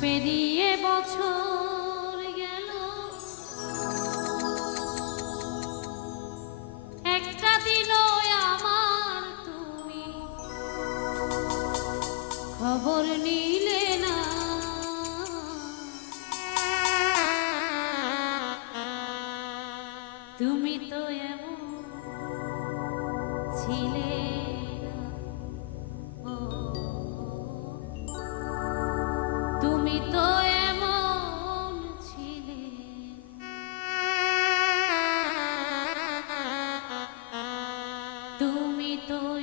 পেরিয়ে বছর গেল। একটা দিনও আমার তুমি খবর নিলে না। তুমি তো এমন ছিলে। todo